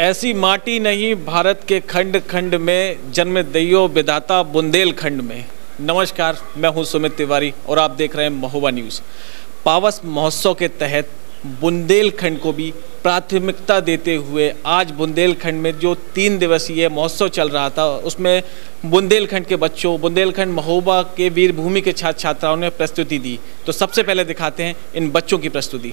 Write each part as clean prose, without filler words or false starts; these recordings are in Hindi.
ऐसी माटी नहीं भारत के खंड खंड में, जन्म दियो विधाता बुंदेलखंड में। नमस्कार, मैं हूं सुमित तिवारी और आप देख रहे हैं महोबा न्यूज़। पावस महोत्सव के तहत बुंदेलखंड को भी प्राथमिकता देते हुए आज बुंदेलखंड में जो 3 दिवसीय महोत्सव चल रहा था, उसमें बुंदेलखंड के बच्चों, बुंदेलखंड महोबा के वीर भूमि के छात्र छात्राओं ने प्रस्तुति दी। तो सबसे पहले दिखाते हैं इन बच्चों की प्रस्तुति।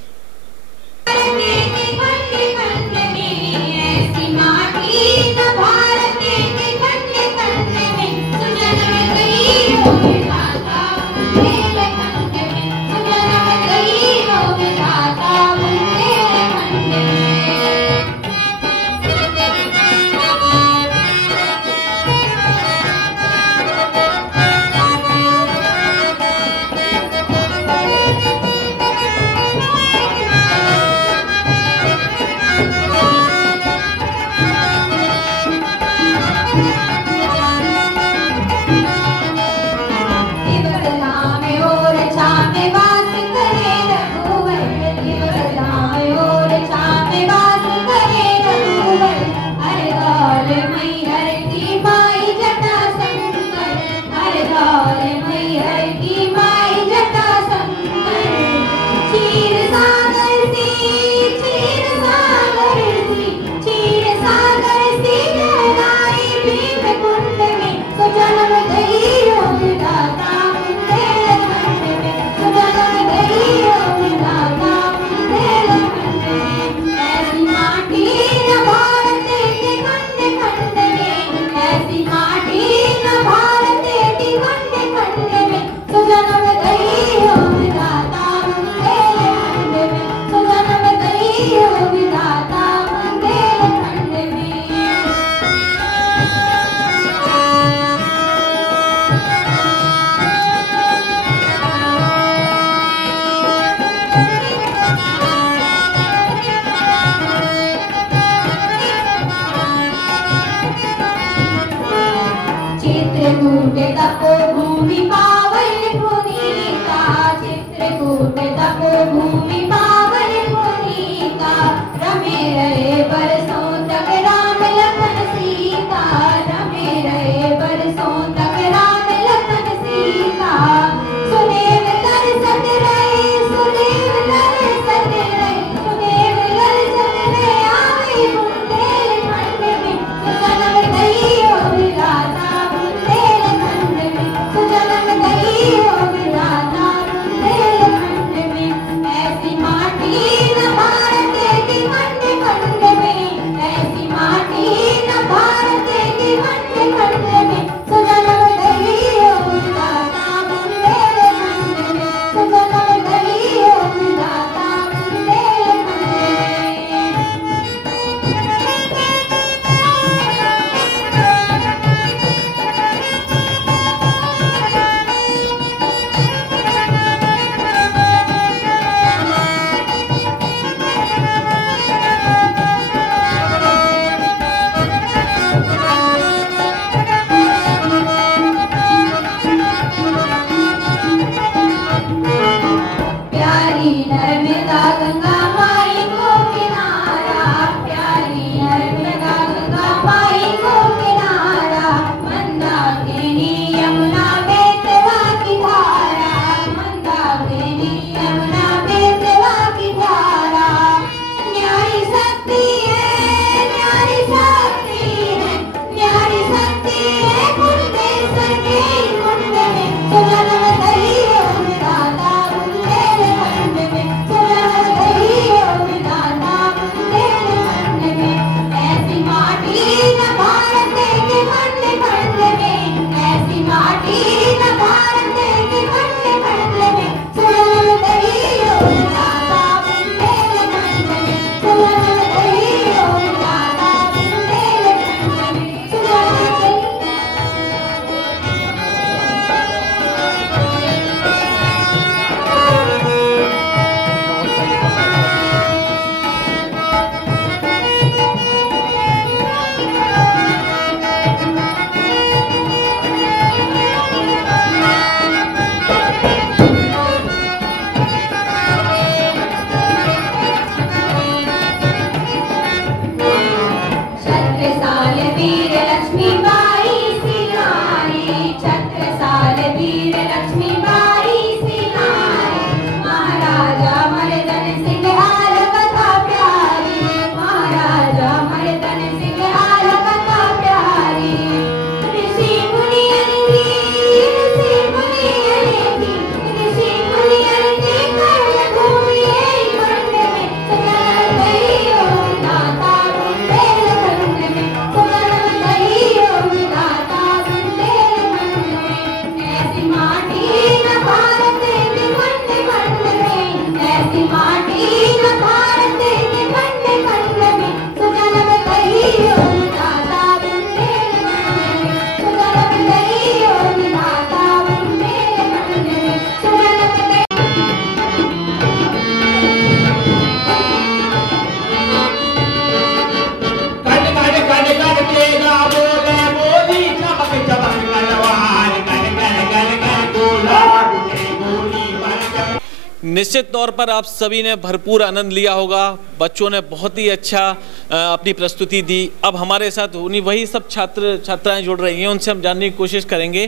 निश्चित तौर पर आप सभी ने भरपूर आनंद लिया होगा, बच्चों ने बहुत ही अच्छा अपनी प्रस्तुति दी। अब हमारे साथ उन्हीं वही सब छात्र छात्राएं जुड़ रही हैं, उनसे हम जानने की कोशिश करेंगे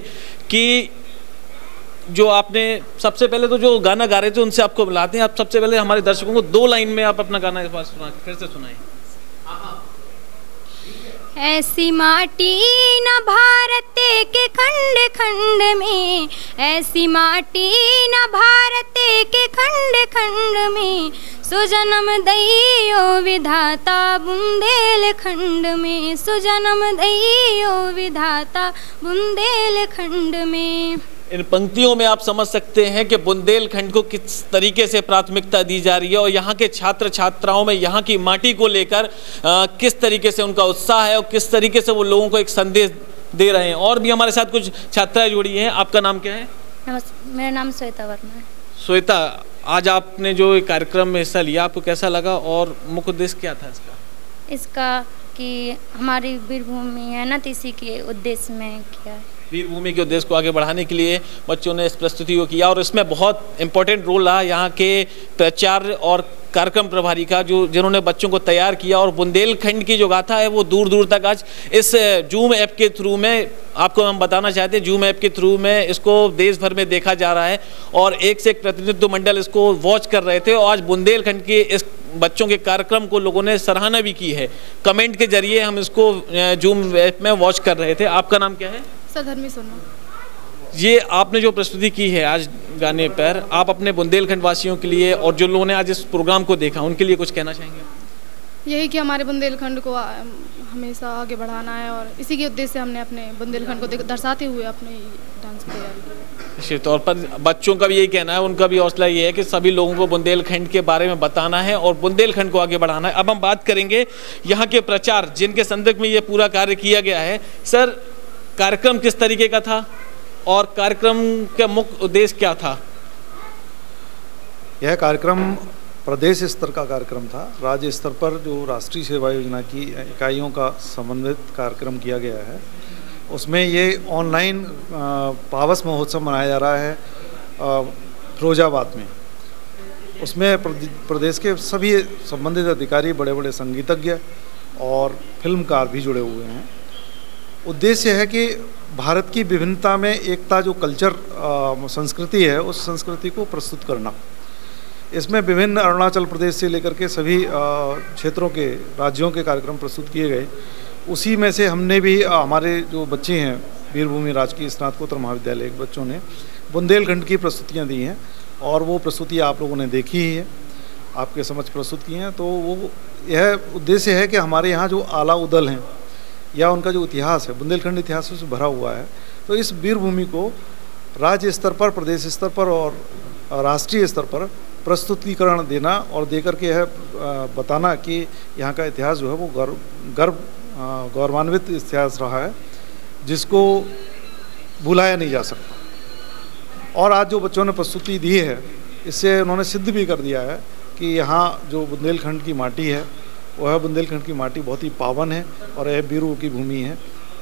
कि जो आपने सबसे पहले तो जो गाना गा रहे थे उनसे आपको बुलाते हैं। आप सबसे पहले हमारे दर्शकों को 2 लाइन में आप अपना गाना फिर से सुनाएं। ऐसी माटी न भारत के खंड खंड में, ऐसी माटी न भारत के खंड खंड में, सुजन्म दइयो विधाता बुंदेलखंड में, सुजन्म दइयो विधाता बुंदेलखंड में। इन पंक्तियों में आप समझ सकते हैं कि बुंदेलखंड को किस तरीके से प्राथमिकता दी जा रही है और यहाँ के छात्र छात्राओं में यहाँ की माटी को लेकर किस तरीके से उनका उत्साह है और किस तरीके से वो लोगों को एक संदेश दे रहे हैं। और भी हमारे साथ कुछ छात्राएं जुड़ी हैं। आपका नाम क्या है? मेरा नाम श्वेता वर्मा है। श्वेता, आज आपने जो कार्यक्रम में हिस्सा लिया आपको कैसा लगा और मुख्य उद्देश्य क्या था इसका? कि हमारी वीरभूमि है ना, तो इसी के उद्देश्य में किया है। वीरभूमि के उद्देश्य को आगे बढ़ाने के लिए बच्चों ने इस प्रस्तुति को किया और इसमें बहुत इंपॉर्टेंट रोल रहा यहाँ के प्राचार्य और कार्यक्रम प्रभारी का, जिन्होंने बच्चों को तैयार किया। और बुंदेलखंड की जो गाथा है वो दूर दूर तक आज इस जूम ऐप के थ्रू में आपको हम बताना चाहते हैं, जूम ऐप के थ्रू में इसको देश भर में देखा जा रहा है और एक से एक प्रतिनिधित्व मंडल इसको वॉच कर रहे थे। और आज बुंदेलखंड के इस बच्चों के कार्यक्रम को लोगों ने सराहना भी की है। कमेंट के जरिए हम इसको जूम ऐप में वॉच कर रहे थे। आपका नाम क्या है? धर्मी सोना। ये आपने जो प्रस्तुति की है आज गाने पर, आप अपने बुंदेलखंड वासियों के लिए और जो लोगों ने आज इस प्रोग्राम को देखा उनके लिए कुछ कहना चाहेंगे? यही कि हमारे बुंदेलखंड को हमेशा आगे बढ़ाना है और इसी के उद्देश्य से हमने अपने बुंदेलखंड को दर्शाते हुए अपने डांस की तैयारी की। निश्चित तौर पर बच्चों का भी यही कहना है, उनका भी हौसला ये है कि सभी लोगों को बुंदेलखंड के बारे में बताना है और बुंदेलखंड को आगे बढ़ाना है। अब हम बात करेंगे यहाँ के प्राचार्य जिनके संदर्भ में ये पूरा कार्य किया गया है। सर, कार्यक्रम किस तरीके का था और कार्यक्रम का मुख्य उद्देश्य क्या था? यह कार्यक्रम प्रदेश स्तर का कार्यक्रम था। राज्य स्तर पर जो राष्ट्रीय सेवा योजना की इकाइयों का समन्वित कार्यक्रम किया गया है, उसमें ये ऑनलाइन पावस महोत्सव मनाया जा रहा है फिरोजाबाद में। उसमें प्रदेश के सभी संबंधित अधिकारी, बड़े बड़े संगीतज्ञ और फिल्मकार भी जुड़े हुए हैं। उद्देश्य है कि भारत की विभिन्नता में एकता, जो कल्चर संस्कृति है, उस संस्कृति को प्रस्तुत करना। इसमें विभिन्न अरुणाचल प्रदेश से लेकर के सभी क्षेत्रों के, राज्यों के कार्यक्रम प्रस्तुत किए गए। उसी में से हमने भी हमारे जो बच्चे हैं वीरभूमि राजकीय स्नातकोत्तर महाविद्यालय के बच्चों ने बुंदेलखंड की प्रस्तुतियाँ दी हैं और वो प्रस्तुति आप लोगों ने देखी ही है, आपके समक्ष प्रस्तुत की हैं। तो वो यह उद्देश्य है कि हमारे यहाँ जो आला उदल हैं या उनका जो इतिहास है, बुंदेलखंड इतिहास से भरा हुआ है, तो इस वीरभूमि को राज्य स्तर पर, प्रदेश स्तर पर और राष्ट्रीय स्तर पर प्रस्तुतिकरण देना और देकर के यह बताना कि यहाँ का इतिहास जो है वो गौरवान्वित इतिहास रहा है, जिसको भुलाया नहीं जा सकता। और आज जो बच्चों ने प्रस्तुति दी है, इससे उन्होंने सिद्ध भी कर दिया है कि यहाँ जो बुंदेलखंड की माटी है, वह बुंदेलखंड की माटी बहुत ही पावन है और यह वीरों की भूमि है,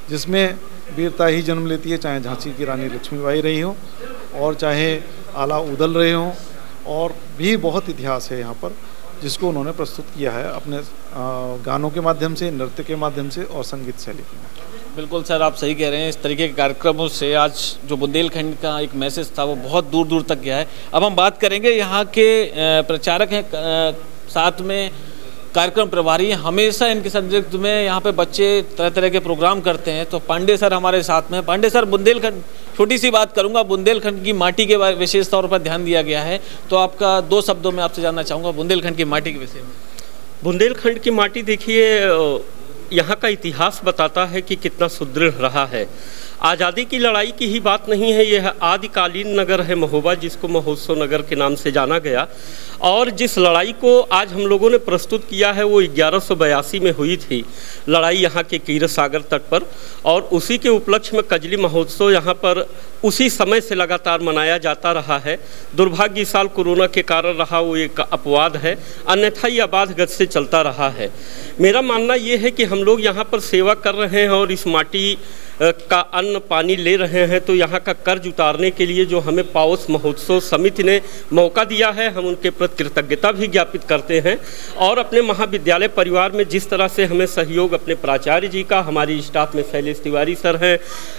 जिसमें वीरता ही जन्म लेती है, चाहे झांसी की रानी लक्ष्मीबाई रही हो और चाहे आला उदल रहे हों, और भी बहुत इतिहास है यहाँ पर, जिसको उन्होंने प्रस्तुत किया है अपने गानों के माध्यम से, नृत्य के माध्यम से और संगीत शैली के माध्यम से। बिल्कुल सर, आप सही कह रहे हैं। इस तरीके के कार्यक्रमों से आज जो बुंदेलखंड का एक मैसेज था वो बहुत दूर दूर तक गया है। अब हम बात करेंगे यहाँ के प्रचारक हैं, साथ में कार्यक्रम प्रभारी हैं। हमेशा इनके संदिग्ध में यहाँ पे बच्चे तरह तरह के प्रोग्राम करते हैं। तो पांडे सर हमारे साथ में। पांडे सर, बुंदेलखंड, छोटी सी बात करूँगा, बुंदेलखंड की माटी के बारे विशेष तौर पर ध्यान दिया गया है, तो आपका 2 शब्दों में आपसे जानना चाहूँगा बुंदेलखंड की माटी के विषय में। बुंदेलखंड की माटी देखिए, यहाँ का इतिहास बताता है कि कितना सुदृढ़ रहा है। आज़ादी की लड़ाई की ही बात नहीं है, यह आदिकालीन नगर है महोबा, जिसको महोत्सव नगर के नाम से जाना गया। और जिस लड़ाई को आज हम लोगों ने प्रस्तुत किया है वो 1182 में हुई थी लड़ाई यहाँ के कीरत सागर तट पर, और उसी के उपलक्ष्य में कजली महोत्सव यहाँ पर उसी समय से लगातार मनाया जाता रहा है। दुर्भाग्य इस साल कोरोना के कारण रहा, वो एक अपवाद है, अन्यथा ये अबाध गति से चलता रहा है। मेरा मानना ये है कि हम लोग यहाँ पर सेवा कर रहे हैं और इस माटी का अन्न पानी ले रहे हैं, तो यहाँ का कर्ज उतारने के लिए जो हमें पावस महोत्सव समिति ने मौका दिया है, हम उनके प्रति कृतज्ञता भी ज्ञापित करते हैं। और अपने महाविद्यालय परिवार में जिस तरह से हमें सहयोग अपने प्राचार्य जी का, हमारी स्टाफ में शैलेश तिवारी सर हैं,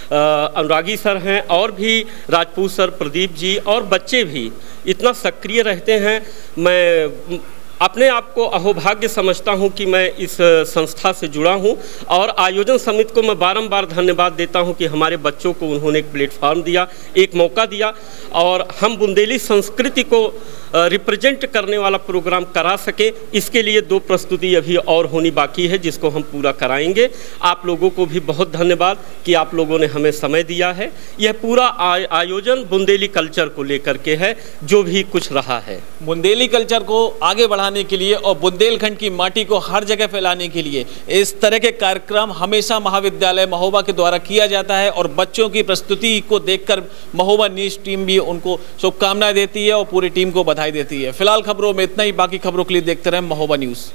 अनुरागी सर हैं, और भी राजपूत सर, प्रदीप जी और बच्चे भी इतना सक्रिय रहते हैं। मैं अपने आप को अहोभाग्य समझता हूं कि मैं इस संस्था से जुड़ा हूं, और आयोजन समिति को मैं बारंबार धन्यवाद देता हूं कि हमारे बच्चों को उन्होंने एक प्लेटफॉर्म दिया, एक मौका दिया, और हम बुंदेली संस्कृति को रिप्रेजेंट करने वाला प्रोग्राम करा सके। इसके लिए 2 प्रस्तुति अभी और होनी बाकी है, जिसको हम पूरा कराएंगे। आप लोगों को भी बहुत धन्यवाद कि आप लोगों ने हमें समय दिया है। यह पूरा आयोजन बुंदेली कल्चर को लेकर के है, जो भी कुछ रहा है। बुंदेली कल्चर को आगे बढ़ाने के लिए और बुंदेलखंड की माटी को हर जगह फैलाने के लिए इस तरह के कार्यक्रम हमेशा महाविद्यालय महोबा के द्वारा किया जाता है, और बच्चों की प्रस्तुति को देखकर महोबा न्यूज़ टीम भी उनको शुभकामनाएं देती है और पूरी टीम को बधाई देती है। फिलहाल खबरों में इतना ही, बाकी खबरों के लिए देखते रहें महोबा न्यूज़।